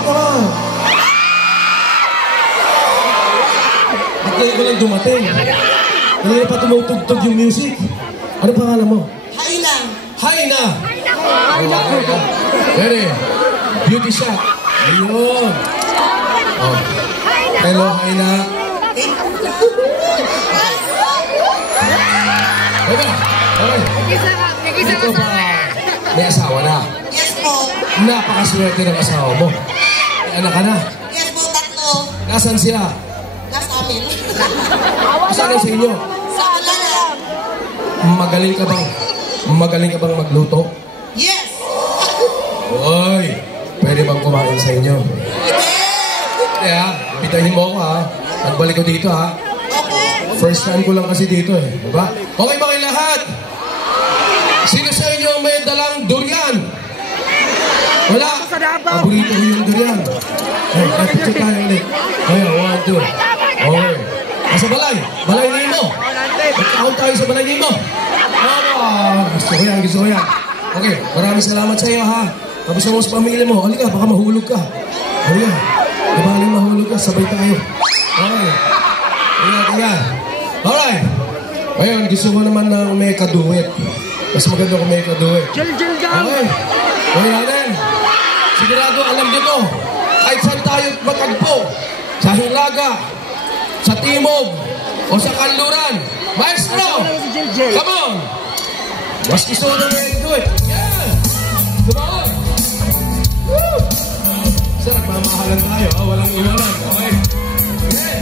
up naman. At ngayon ko lang dumating. Kanina pa tumutugtog yung music. Ano pangalan mo? Haina. Haina! Ready? Beauty shot. Ayun. Oh. Hello, Haina. Teka, okay. Ito ba, may asawa na? Yes po. Napakaswerte ng asawa mo. May anak ka na. Yes po, tatlo. Nasaan sila? Nasa amin. Saan sa inyo? Sa Malalam. Magaling ka bang magluto? Yes. Uy, pwede bang kumain sa inyo? Kaya, bitahin mo ako ha. Nagbalik ko dito ha. First time ko lang kasi dito eh. Diba? Okay ba kayo lahat? Sino sa inyo ang may dalang durian? Wala. Paborito ko yung durian. Ay, picture tayo ulit. Ay, 1, 2. Okay. Nasa balay. Balay Nemo. Magkakaon tayo sa balay Nemo. Gusto ko yan. Okay, maraming salamat sa iyo ha. Tapos mo sa pamilya mo. Halika, baka mahulog ka. Halika. Diba halika mahulog ka? Sabay tayo. Okay. Ayan. Alright. Ngayon, gusto ko naman ng may kaduet. Mas maganda kung may kaduet. Okay. Okay natin. Sigurado alam nyo to. Kahit saan tayo magkagpo. Sa Hilaga, sa Timog, o sa Kanluran. Maestro! Come on! Mas gusto ko na may kaduet. Yeah! Come on! Woo! Sir, nagmamahalan tayo. Walang iwanan. Okay? Yeah!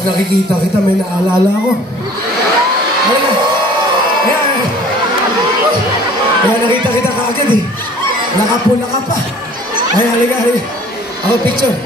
pag nakikita kita, may naalala ako. Halika. Ayan. Ayan, nakita kita kaagad eh. Nakapula ka pa. Ay, halika. Ako, picture.